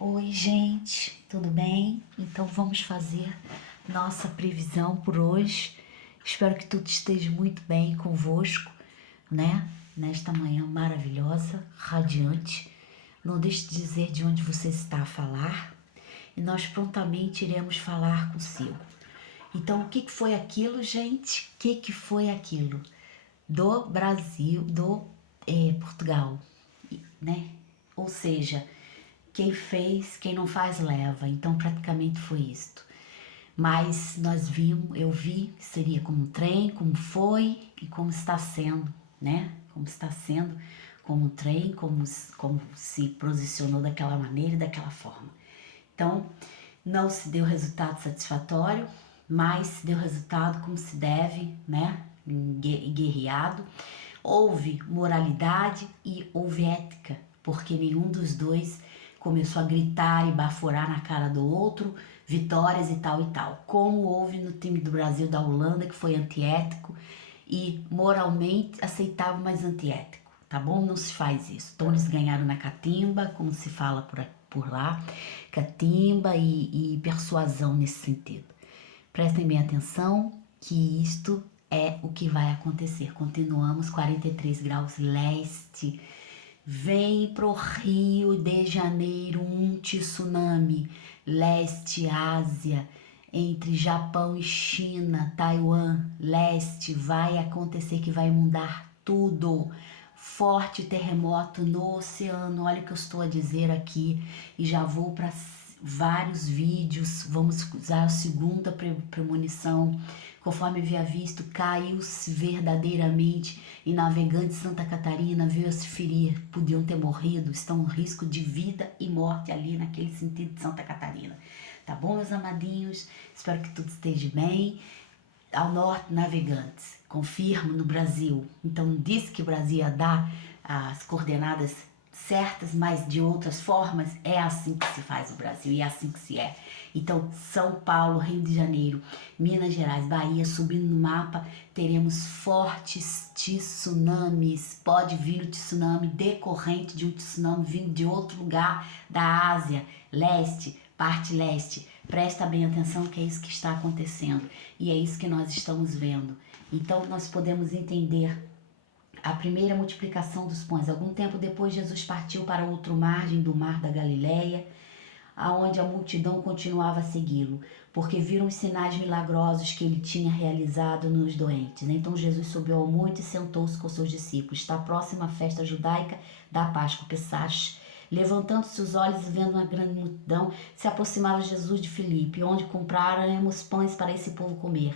Oi, gente, tudo bem? Então vamos fazer nossa previsão por hoje. Espero que tudo esteja muito bem convosco, né? Nesta manhã maravilhosa, radiante. Não deixe de dizer de onde você está a falar e nós prontamente iremos falar consigo. Então, o que foi aquilo, gente? O que foi aquilo? Do Brasil, do Portugal, né? Ou seja, quem fez, quem não faz, leva. Então, praticamente foi isto. Mas eu vi que seria como um trem, como foi e como está sendo, né? Como está sendo como um trem, como se posicionou daquela maneira e daquela forma. Então, não se deu resultado satisfatório, mas se deu resultado como se deve, né? Guerreado. Houve moralidade e houve ética, porque nenhum dos dois começou a gritar e baforar na cara do outro, vitórias e tal, como houve no time do Brasil da Holanda, que foi antiético e moralmente aceitável, mas antiético, tá bom? Não se faz isso. Então eles ganharam na catimba, como se fala por lá, catimba e persuasão nesse sentido. Prestem bem atenção que isto é o que vai acontecer. Continuamos 43 graus leste. Vem pro Rio de Janeiro um tsunami, leste Ásia, entre Japão e China, Taiwan, leste, vai acontecer que vai mudar tudo. Forte terremoto no oceano, olha o que eu estou a dizer aqui e já vou para vários vídeos, vamos usar a segunda premonição, conforme havia visto, caiu-se verdadeiramente e navegantes de Santa Catarina veio a se ferir, podiam ter morrido, estão em risco de vida e morte ali naquele sentido de Santa Catarina. Tá bom, meus amadinhos? Espero que tudo esteja bem. Ao norte, navegantes, confirmo no Brasil. Então disse que o Brasil ia dar as coordenadas certas, mas de outras formas. É assim que se faz o Brasil e é assim que se é. Então São Paulo, Rio de Janeiro, Minas Gerais, Bahia, subindo no mapa, teremos fortes tsunamis. Pode vir o tsunami decorrente de um tsunami vindo de outro lugar da Ásia, leste, parte leste. Presta bem atenção que é isso que está acontecendo e é isso que nós estamos vendo. Então nós podemos entender a primeira multiplicação dos pães. Algum tempo depois Jesus partiu para outra margem do mar da Galileia, aonde a multidão continuava a segui-lo, porque viram os sinais milagrosos que ele tinha realizado nos doentes. Então Jesus subiu ao monte e sentou-se com seus discípulos. Está próxima a festa judaica da Páscoa, Pessach. Levantando seus olhos e vendo uma grande multidão, se aproximava Jesus de Filipe, onde compráramos pães para esse povo comer.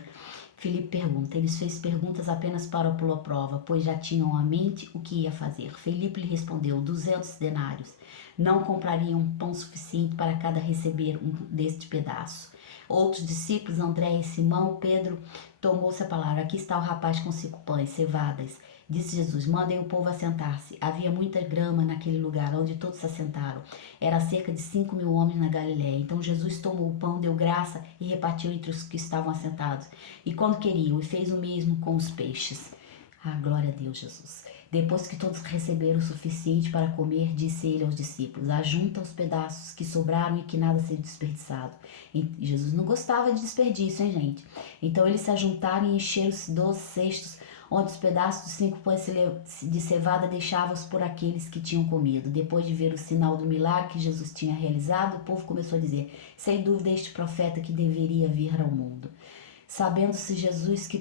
Filipe pergunta. Eles fez perguntas apenas para pôr a prova, pois já tinham à mente o que ia fazer. Filipe lhe respondeu, 200 denários. Não comprariam pão suficiente para cada receber um deste pedaço. Outros discípulos, André e Simão, Pedro, tomou-se a palavra. Aqui está o rapaz com 5 pães, cevadas. Disse Jesus, mandem o povo assentar-se. Havia muita grama naquele lugar, onde todos se assentaram. Era cerca de 5.000 homens na Galiléia. Então Jesus tomou o pão, deu graça e repartiu entre os que estavam assentados. E quando queriam, e fez o mesmo com os peixes. Ah, glória a Deus, Jesus. Depois que todos receberam o suficiente para comer, disse ele aos discípulos, ajunta os pedaços que sobraram e que nada seja desperdiçado. E Jesus não gostava de desperdício, hein, gente? Então eles se ajuntaram e encheram-se 12 cestos, onde os pedaços dos 5 pães de cevada deixavam-os por aqueles que tinham comido. Depois de ver o sinal do milagre que Jesus tinha realizado, o povo começou a dizer, sem dúvida este profeta que deveria vir ao mundo. Sabendo-se Jesus que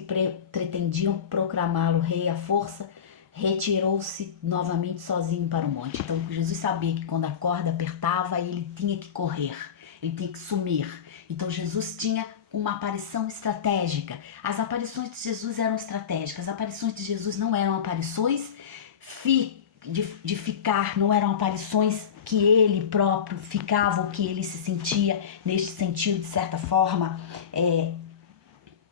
pretendiam proclamá-lo rei à força, retirou-se novamente sozinho para o monte. Então Jesus sabia que quando a corda apertava, ele tinha que correr, ele tinha que sumir. Então Jesus tinha uma aparição estratégica. As aparições de Jesus eram estratégicas. As aparições de Jesus não eram aparições de ficar, não eram aparições que ele próprio ficava ou que ele se sentia neste sentido, de certa forma,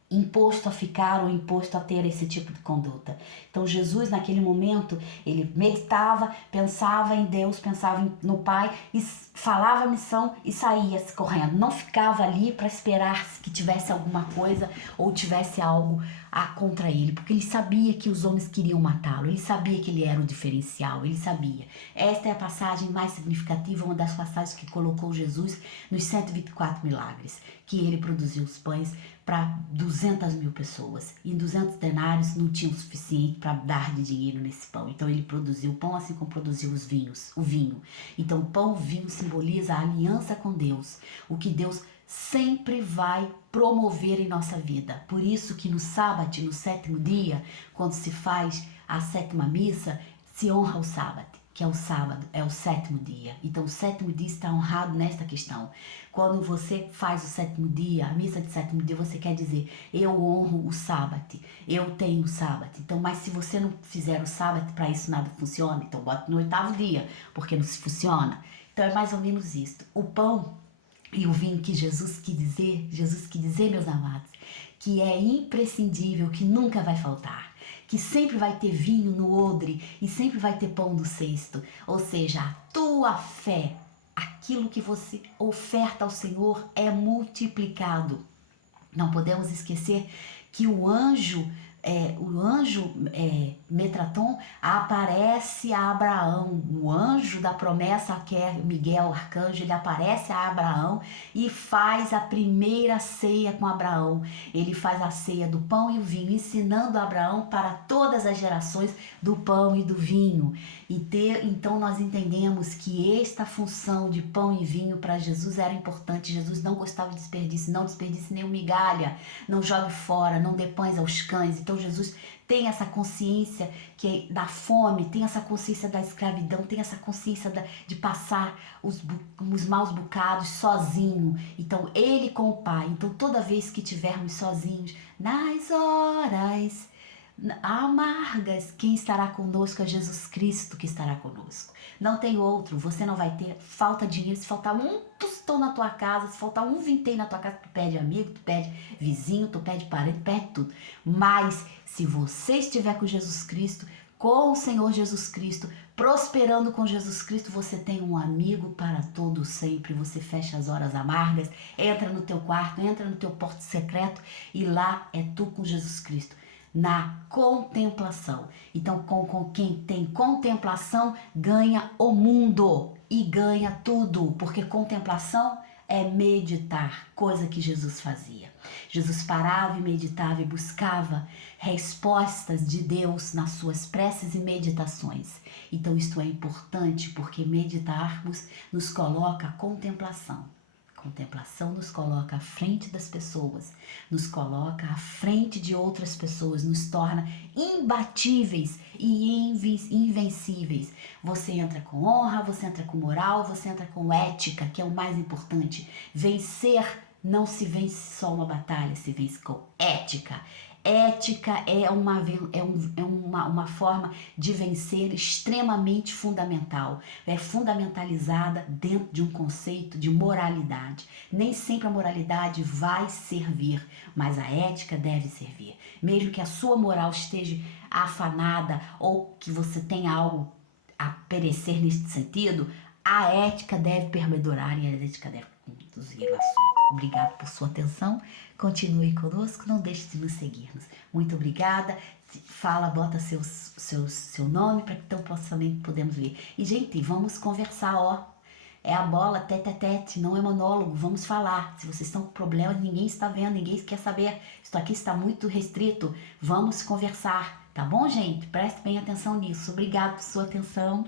imposto a ficar ou imposto a ter esse tipo de conduta. Então Jesus naquele momento, ele meditava, pensava em Deus, pensava no Pai e falava a missão e saía correndo. Não ficava ali para esperar que tivesse alguma coisa ou tivesse algo contra ele, porque ele sabia que os homens queriam matá-lo, ele sabia que ele era o diferencial, ele sabia. Esta é a passagem mais significativa, uma das passagens que colocou Jesus nos 124 milagres, que ele produziu os pães para 200.000 pessoas. E 200 denários não tinham o suficiente para dar de dinheiro nesse pão. Então ele produziu o pão assim como produziu o vinho. Então o pão, o vinho simboliza a aliança com Deus, o que Deus sempre vai promover em nossa vida. Por isso que no sábado, no 7º dia, quando se faz a 7ª missa, se honra o sábado, que é o sábado, é o 7º dia. Então o 7º dia está honrado nesta questão. Quando você faz o 7º dia, a missa de 7º dia, você quer dizer, eu honro o sábado, eu tenho o sábado. Então, mas se você não fizer o sábado, para isso nada funciona, então bota no 8º dia, porque não se funciona. Então é mais ou menos isso. O pão e o vinho que Jesus quis dizer, meus amados, que é imprescindível, que nunca vai faltar, que sempre vai ter vinho no odre e sempre vai ter pão no cesto. Ou seja, a tua fé, aquilo que você oferta ao Senhor é multiplicado. Não podemos esquecer que o anjo Metatron aparece a Abraão, o anjo da promessa, que é Miguel, arcanjo, ele aparece a Abraão e faz a primeira ceia com Abraão. Ele faz a ceia do pão e o vinho, ensinando Abraão para todas as gerações do pão e do vinho. Então nós entendemos que esta função de pão e vinho para Jesus era importante. Jesus não gostava de desperdício, não desperdice nenhuma migalha, não jogue fora, não dê pães aos cães. Então Jesus tem essa consciência da fome, tem essa consciência da escravidão, tem essa consciência de passar os maus bocados sozinho. Então ele com o Pai. Então toda vez que estivermos sozinhos, nas horas amargas, quem estará conosco é Jesus Cristo que estará conosco. Não tem outro, você não vai ter, falta dinheiro, se faltar um tostão na tua casa, se faltar um vintém na tua casa, tu pede amigo, tu pede vizinho, tu pede parente, pede tudo. Mas se você estiver com Jesus Cristo, com o Senhor Jesus Cristo, prosperando com Jesus Cristo, você tem um amigo para todo sempre. Você fecha as horas amargas, entra no teu quarto, entra no teu porto secreto e lá é tu com Jesus Cristo. Na contemplação. Então, com quem tem contemplação, ganha o mundo e ganha tudo, porque contemplação é meditar, coisa que Jesus fazia. Jesus parava e meditava e buscava respostas de Deus nas suas preces e meditações. Então, isto é importante porque meditarmos nos coloca a contemplação. Contemplação nos coloca à frente das pessoas, nos coloca à frente de outras pessoas, nos torna imbatíveis e invencíveis. Você entra com honra, você entra com moral, você entra com ética, que é o mais importante. Vencer não se vence só uma batalha, se vence com ética. Ética é uma forma de vencer extremamente fundamental. É fundamentalizada dentro de um conceito de moralidade. Nem sempre a moralidade vai servir, mas a ética deve servir. Mesmo que a sua moral esteja afanada ou que você tenha algo a perecer nesse sentido, a ética deve permadurar e a ética deve conduzir o assunto. Obrigado por sua atenção. Continue conosco, não deixe de nos seguirmos. Muito obrigada. Fala, bota seu nome para que então também podemos ver. E, gente, vamos conversar, ó. É a bola tete a tete, não é monólogo. Vamos falar. Se vocês estão com problemas, ninguém está vendo, ninguém quer saber. Isso aqui está muito restrito. Vamos conversar, tá bom, gente? Preste bem atenção nisso. Obrigado por sua atenção.